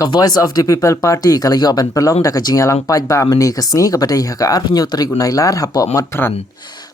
Ka Voice of the People Party kala yo ban pelong da ka jingalang paj ba meni ka sngi ka badai ha ka ar nyu tri unailar ha po mod pran.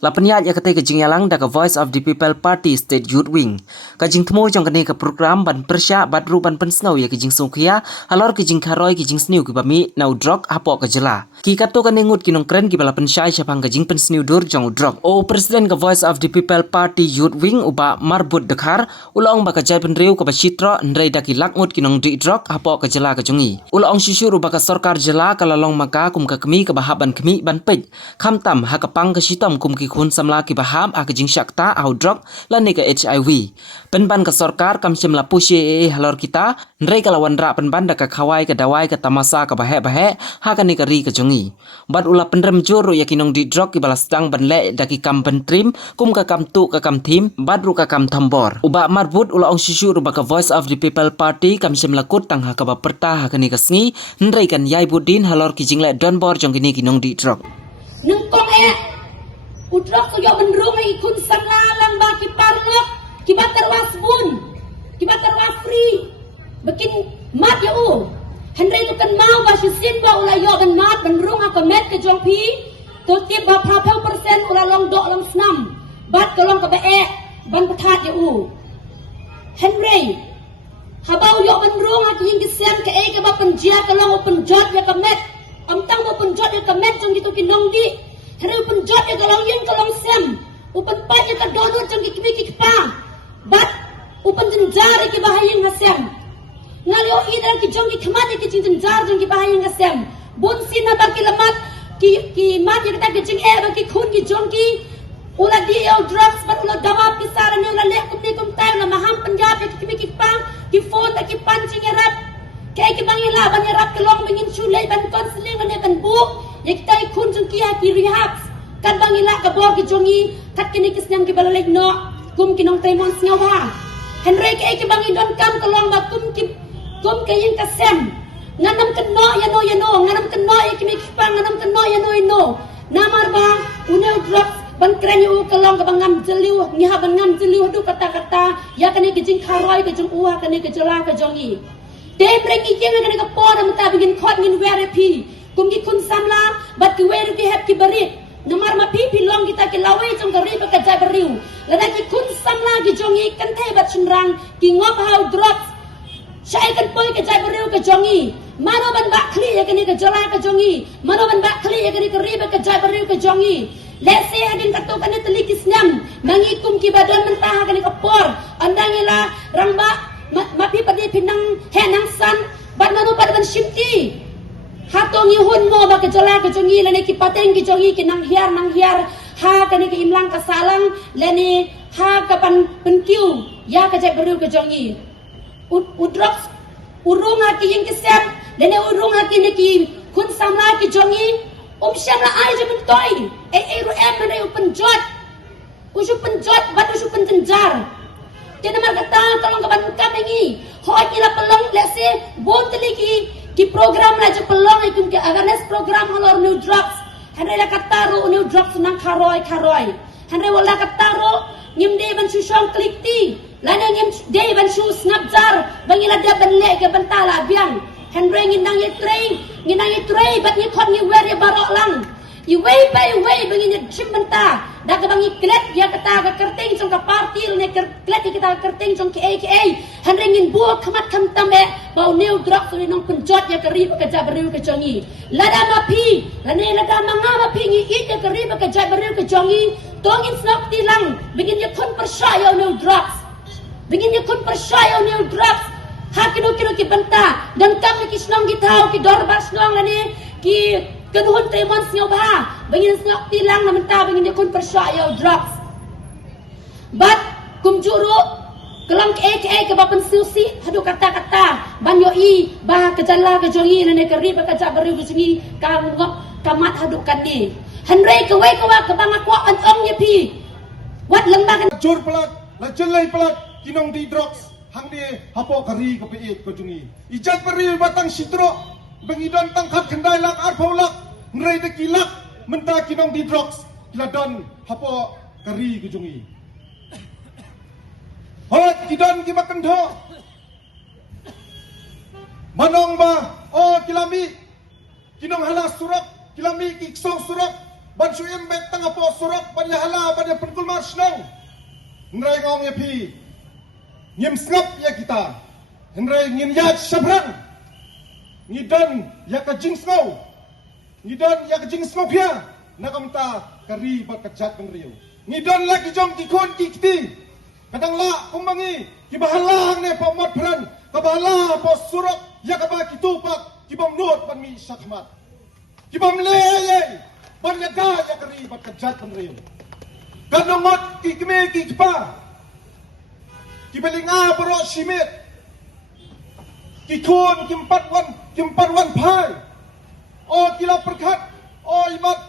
La penyat ya kate ka jingalang da ka Voice of the People Party State Youth Wing. Ka jing thmo jong kani ka program ban persya bat ru ban pen snau ya ka jing sungkhia halor ka jing kharoi ka jing sniu ki bami nau drok ha po ka jela. Ki ka to ka nengut ki nong kren ki bala pen syai syapang ka jing pen sniu dur jong drok. O President ka Voice of the People Party Youth Wing uba marbut dekhar ulong ba ka jai pen riu ka ba chitra ndrei da ki lakngut ki nong di drok ha po ka jela ka jongi. Ula ong shisuru baka sarkar jela kala long maka kum ka kemi ka bahaban kemi ban pej. Kham tam ha ka pang ka shitam kum ki khun samla ki baham a ka jing syakta au drok la ni ka HIV. Penban ka sarkar kam sim la pushi halor kita ndrei kala wanra penban da ka khawai ka dawai ka tamasa ka bahe ha ka ni ka ri ka jongi. Bad ula pendrem juru ya kinong di drok ki bala stang ban le da ki kam ban trim kum ka kam tu ka kam tim bad ru ka kam thambor. Uba marbut ula ong shisuru baka Voice of the People Party kam sim la kut tang ha ka ba perta ha ka ni ka sngi ndrei kan yai budin halor ki jingle don bor jong kini kinong di drok. Nung kong udrok ko yo benrung ay kun sangalang ba ki parlok ki batar wasbun ki batar wafri bikin mat yo u henry tu kan mau ba sin ba ula yo ben mat benrung ako met ke jong pi to tip ba % ula long dok long snam bat ko long ka ba ban pathat yo u henry habau yo benrung ak yin kisian ke ka ba penjia ka long penjot ya ka met amtang mo penjot ya ka met jong gitu kinong di Hari penjot ya kalau yang kalau sem, upan pat ya kadonot jang kikimi kikpa, bat upan jenjar ki bahayang ngasem. Ngalio idar ki jong kikmat ya ki jenjar jang ki bahayang ngasem. Bun sina bar ki lamat ki mat ya kita ki jeng ba ki khun ki jong ki ula di yo drugs bat ula dawab ki saran ni ula lek kumti kumtai na maham penjat ya kikimi kikpa ki phone ta ki pancing ya rap. Kaya ki bangila ban ya rap ki long bingin chulay ban counseling ban book. Ya kita ikun jong kia ki rehab kan bangila ka bo ki jongi kat kini kisnyam ki balaleg no kum kinong taimon sngawa henry ka ki bangi don kam kolong ba kum yang kasem nganam keno ya no nganam keno ya kimi kipang nganam keno ya no namar ba unel drugs ban krenyu kolong ka bangam jeliu ngiha ban ngam jeliu du kata ya kani ki jing kharoi ka jong uha kani ka jela ka jongi de breki jenga kani ka pora mata bingin khot ngin werapi kum ki kun samla bat ki weru ki hep ki barit namar ma pi long kita ki lawai jong ka riba ka jai bariu lada ki kun samla ki jongi kan thai bat chinrang ki ngop hau drops shai kan poi ka jai bariu ka jongi mano ban ba khli ya kani ka jala ka jongi mano ban ba khli ya kani ka riba ka jai bariu ka jongi lese hadin ka to kan teli kisnyam mangi kum ki badon mentah kani ka por andangila ramba ma pi padi pinang he nang san bat mano pad ban shimti hatong ihun mo ba kejala kejongi lene ki pateng ki jongi ki nang hiar ha kani ki imlang ka salang lene ha ka pan penkiu ya ka jai beru ke jongi udrok urung ki yang kesem lene urung ki ne ki kun samla ki jongi syamla ai je mentoi ru mane penjot usu penjot bat usu penjenjar kena mar kata kalau ka ban kamengi hoi kila pelong lese botli ki program la je pelong ikum ke awareness program halor new drugs hanre la kataro new drugs nang kharoi hanre wala kataro ngim de ban su shong klik ti lana ngim de ban su snapjar bangila dia ban le ke bantala biang hanre nginang ye trei bat ni khot ni wer ye barok lang i way bangin chim banta da ka bangi klet ya kata ka kerting jong ka party ne klet kita kerting jong ke hanre ngin buak khamat kham tame bau new drug so nong penjot ya keri ka jabariu ka jongi lada mapi lane lada manga mapi ngi it ya keri ka jabariu ka jongi tongin snap tilang begin ya kon persaya new drugs hakino kino ki banta dan kam ki snong ki tau ki dorbar snong lane ki kenuhun temon snyoba begin snap tilang na menta begin ya kon persaya drugs but kumjuru kelang ke bapan susi hadu kata banyo i bah kejala ke jongi nene keri ba kaja beri jongi ka ngok kamat hadu kadi henry ke wai ka ke bang aku an ong ye pi wat leng ba kan jur pelak la jelai pelak kinong di drugs hang de hapo kari ke pe ko jongi ijat beri batang sitro bengidon tangkat kendai lak arpolak ngrei de kilak menta kinong di drugs kiladon hapo kari ke jongi hot kidon ki makan tho manong ba o kilami kinong hala surak kilami kiksong surak ban suyem bet tanga po surak ban ya hala ban ya penkul mas nang nrai ngong ya pi ngim skap ya kita nrai ngin ya sabrang ngidan ya ka jingsngau ngidan ya ka jingsngau pia nakamta kari ba kajat ng riyo ngidan lagi jong kikon kikti kadang la kumangi kibahalang ne pa matpran kabahala po surak ya kaba kitupak kibam not ban mi sakmat kibam leye ban ya da ya kari ba kajat ng riyo kanongot kikme kikpa kibalinga baro simit kikon kimpatwan pai o kila perkat o imat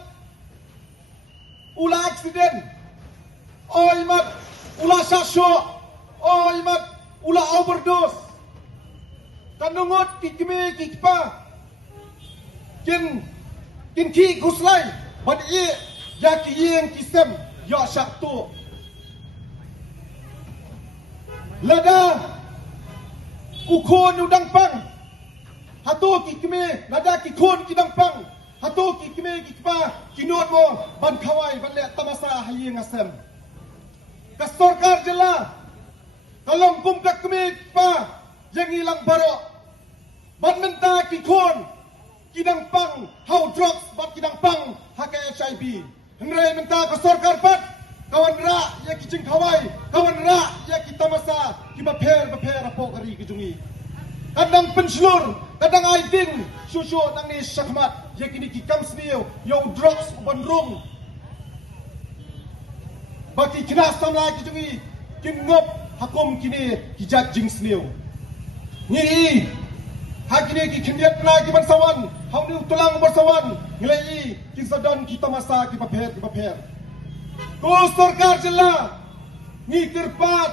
ula aksiden o imat ula sasyo o imat ula overdose kanungot kikme kikpa kin ki kuslay ban i ya ki yeng kisem ya syaktu lada ukon udang pang hatu kikme lada kikon kidang pang hatu kikme kikpa kinot mo ban kawai ban le tamasa hayeng asem kasorkar jela kalong kum kakme pa yang ilang baro ban menta kikon kidang pang how drugs ban kidang pang hake HIV hengrai menta kasorkar pat kawan ra ya kijing kawai kawan ra ya kita masa kibaper apo kari kijungi kadang penslur kadang aiding susu nang ni sakmat ya kini kikam sniyo yo drugs bandrung baki kinas tam la kijungi kinngop hakom kini kijat jing sniyo ni hakini kikindiat na kibansawan hauni utulang bersawan ngilai kisadon kita masa kibaper ko sarkar jela ni kirpat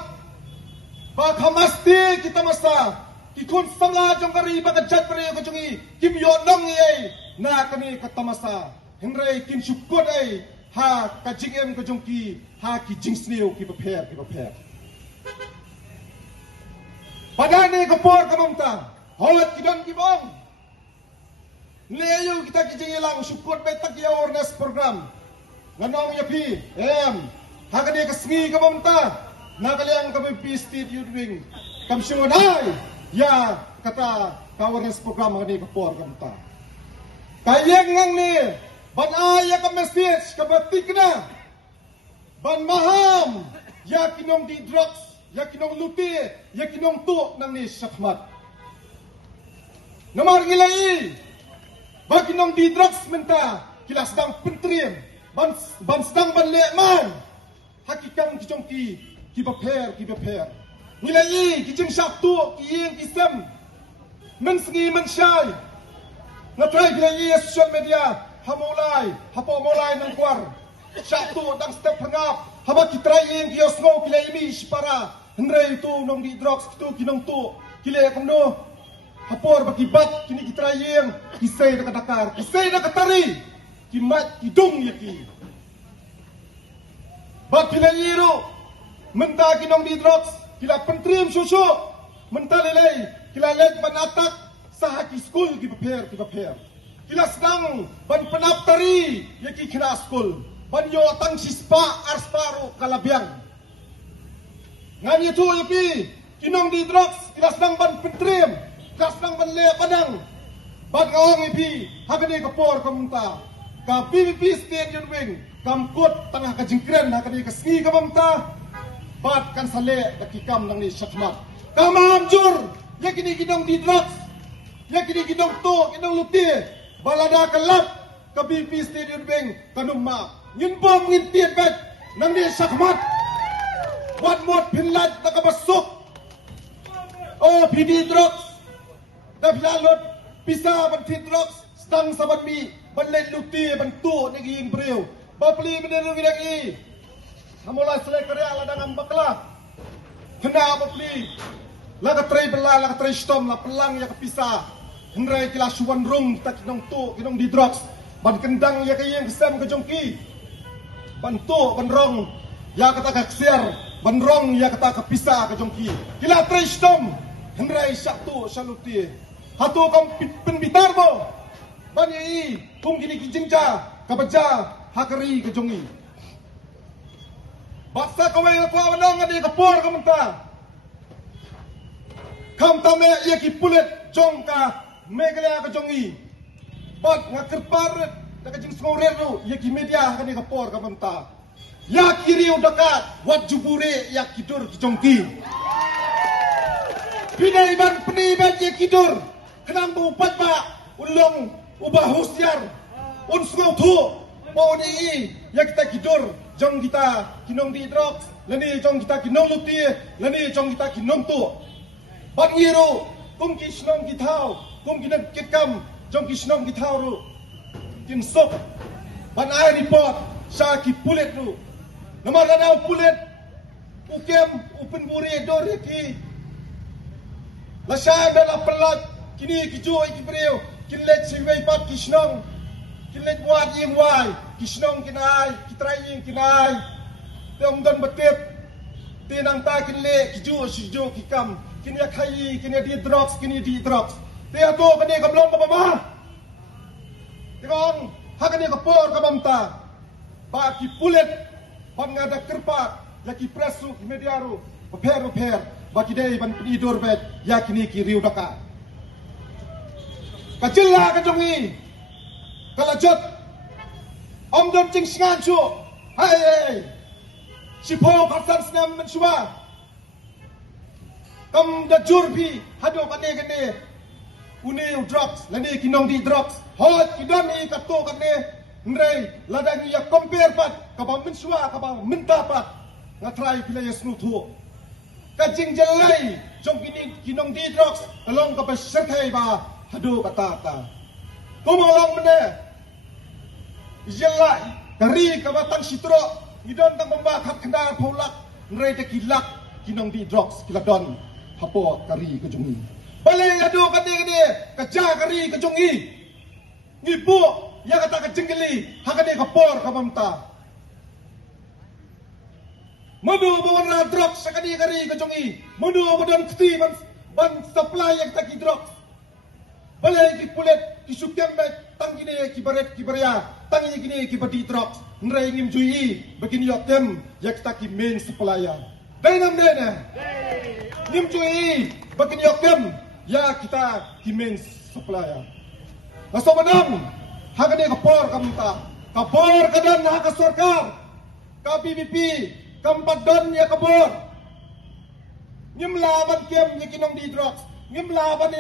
ba khamasti kita masa kikun sanga jongkari ba kajat pre ko jungi kim yo nong ei na kani katamasa hengrai kin syukot ei ha kajingem ko jongki ha ki jingsneu ki paper padane ko por kamamta hot kidon kibong leyo kita kijingilang syukot betak ya awareness program nganong yapi hakani kasngi kamamta nakaliang kami State Youth Wing kamsyunay ya kata awareness program ngani kapor kamta kayeng ngang ni ban aya ka message kabatik na ban maham ya kinong di drugs ya kinong luti ya kinong tu nang ni sakmat namar ngilai ba kinong di drugs menta kilas dang pentrim ban sedang ban lekman hakikam kijong ki baper nilai kijeng sabtu kiyeng kisem mensengi mensyai ngatrai nilai social media hamulai hapo mulai nang kuar sabtu dang step pengap haba kitrai yeng kiosno kilai mi para hendrai tu nong di drugs tu kinong tu kilai komno hapor bakibat kini kitrai yeng kisai dakar kisai dakatari kimat kidung yaki bak kilai iro menta kinong di drugs kila pentrim susu menta lelai kila lek manatak sahaki school ki paper kila sedang ban penaftari yaki kina school ban yo tang sispa arsparu kalabiang ngani tu yaki kinong di drugs kila sedang ban pentrim kila sedang ban le padang ban kaong ipi hakani kapor kamta ka PPP State Youth Wing kamkut tengah kajingkren hakani kasngi kamta bat kan sale takikam nang ni sakmat kamam jur ya kini kidong di drugs ya kini kidong to kidong luti balada kelap ka BP State Youth Wing kanumma ngin bom ngin tiet bet nang ni sakmat wat mot pinlat nakabasok oh PD drugs daplalot pisa ban fit drugs stang saban mi ban len luti ban tu ni ging breu bapli meneru widagi hamula selai karya ladang ambakla kena bapli laga tray bela laga tray stom la pelang ya kepisa hendrai kila suwan rung tak kinong tu kinong di drugs ban kendang ya kayeng kesem ke jongki ban tu ban rong ya kata kaksiar ban rong ya kata kepisa ke jongki kila tray stom hendrai satu saluti hatu kam penbitar mo bani kum kini kijingja kabaja hakari kejongi baksa kawai ko awanang adi kapor kamenta kam tame ia ki pulet jongka megalya kejongi bat ngakerpar daga jing smoreru ia ki media kani kapor kamenta ya kiri udaka wat jubure ya kidur kijongki pinai ban peniban ia kidur kenang bupat ba ulong ubah husyar unsngau tu mau ni ya kita kidur jong kita kinong di drog lani jong kita kinong luti lani jong kita kinong tu bat iru kum kisnong kitau kum kinan kikam jong kisnong kitau ru kin sok ban ai report sa ki pulet ru nama danau pulet ukem upen buri dor ki lasha dan apelat kini kijo ikibreu kinlet siwei pat kisnong kinlet buat yim wai kisnong kinai kitrai kinai tong don betep tinang ta kinle kijo sijo kikam kini akai kini di drugs te ato kani kablong ka baba tingong hakani ka por ka bamta ba ki pulet ban ngada kerpa ya ki presu ki mediaru per ba ki dei ban idor bet ya kini ki riu daka kacilla ka jongi kalajot om don ching singan chu hai sipo karsan snam mensuwa kam da jurbi hado kane une drugs lani kinong di drugs hot kidani kato kane nrei ladang ya compare pat kabang mensuwa kabang mentapat ngatrai pila yasnu thu kajing jalai jong kini kinong di drugs along ka serkai ba hado kata kumolong mene jalai kari ka batang sitro ngidon tang membakat kendar pulak nrei te kilak kinong di drugs kiladon hapo kari ke jongi balai ado kade kaja kari ke jongi ngipu ya kata kejengeli hakane kapor kamamta madu bawana drugs sakadi kari ke jongi madu badan kti ban supply yang tak drugs balai ki pulet ki sukem bet tangine ki baret ki barya tangi kini ki badi drugs nrai ngim jui begini yotem yak tak ki main supplier dainam dena ngim jui begini yotem ya kita ki main supplier nasobanam hakane kapor kamta kapor kadan hak sarkar ka BBP kampadon ya kabor ngim laban kem yikinong di drugs ngim laban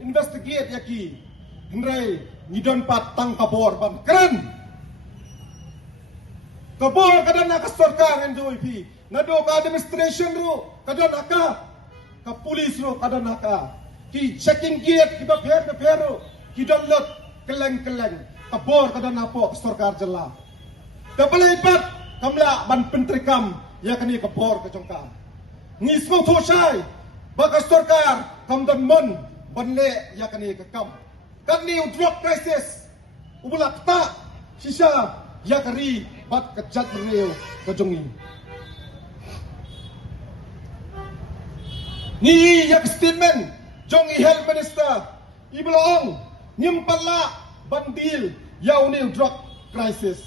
investigate yaki nrai ngidon patang kapor ban keren kabor kadan hak sarkar NJP nado ka administration ru kadan aka ka police ru kadan aka ki checking gate ki ba phero ki download keleng kabor kadan apo sarkar jela kabelai pat kamla ban pentrikam ya kani kabor ka jongka ngismo thosai baka sarkar kamdan mon banle ya kani ka kam kani drug crisis ubulak ta sisa ya kari bat kejat berneo ka jongi ni yak statement jongi health minister iblong nyimpala bandil yauni drug crisis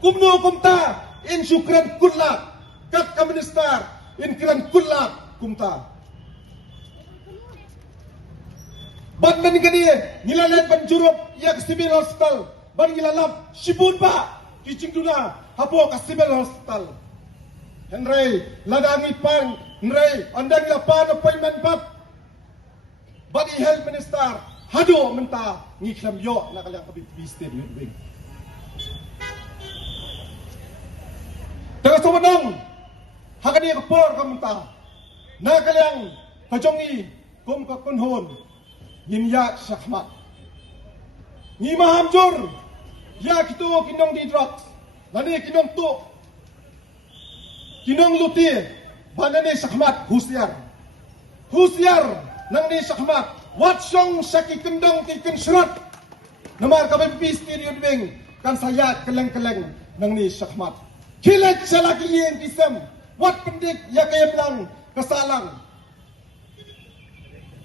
kumno kumta in syukran kulak kat ka minister in kiran kulak kumta bandan gani nilalat banjurup yak civil hospital ban nilalap sibun ba kicing duna hapo ka civil hospital henry ladangi pan henry andang lapan appointment pap bagi health minister hado menta ngiklam yo nakalang kabi stadium wing terus tumanong hakani kapor kamenta nakalang kajongi kum ka kunhon nimya syahmat ni mahamjur ya kito kinong di drugs lani kinong tu kinong luti banane syahmat husyar nang ni syahmat watsong saki kendong kikin serat namar kabe stadium wing kan saya keleng nang ni syahmat kilat salaki yang kisam wat pendik ya kayam lang kasalang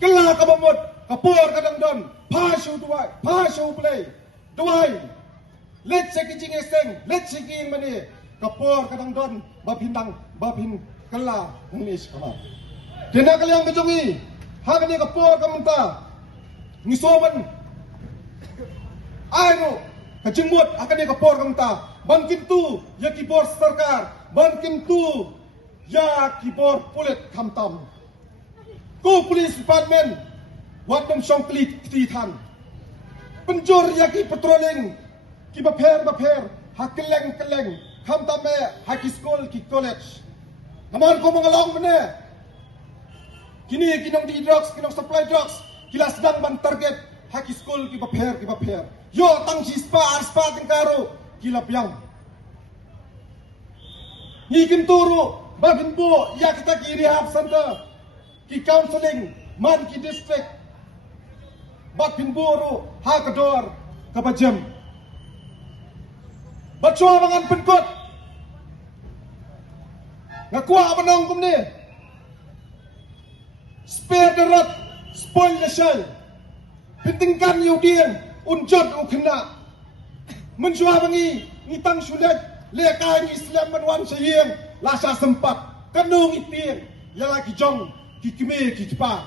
kela kabamot kapor kadang don pashu play duai let sekiting eseng let seking mani kapor kadang don bapin kala English kama kena kalian bejongi hagani kapor kamunta ngisoman ayo kejengmut akan dia kapor kamunta bankin tu ya kibor sarkar bankin tu ya kibor pulit kamtam ko police department wadam songkli titan penjor ya ki patrolling ki baper hakeleng kamtam me haki school ki college naman ko mengalong mana kini kinong di drugs kinong supply drugs kilas sedang ban target haki school ki baper yo tang spa tingkaro kila piang ngikin turu babin bu ya kita ki rehab center ki counseling man ki district babin buru ha kedor ke bajem bacua mangan penkot ngakua menong kum ni spare the rod spoil the shell pintingkan yudian unjot ukena menjua bangi ngitang sulet lekai Islam menwan sehing lasa sempat kenung itin ya lagi jong kikime kikipa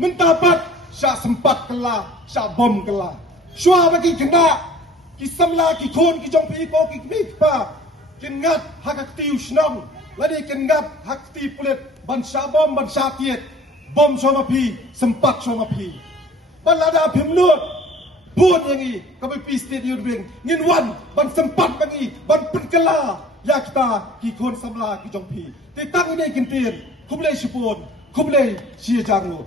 mentapat sya sempat kela sya bom kela syua bagi kena kisamla kikon kijong piko kikime kipa kingat hak akti usnong ladi kingat hak akti pulit ban sya tiet bom syoma pi sempat syoma pi balada pimlut buat yang ini kami pistit yudbing nginwan ban sempat bangi ban penkela ya kita kikon samla kijong pi titang ini kintir kumlei sipun kumlei sia jangu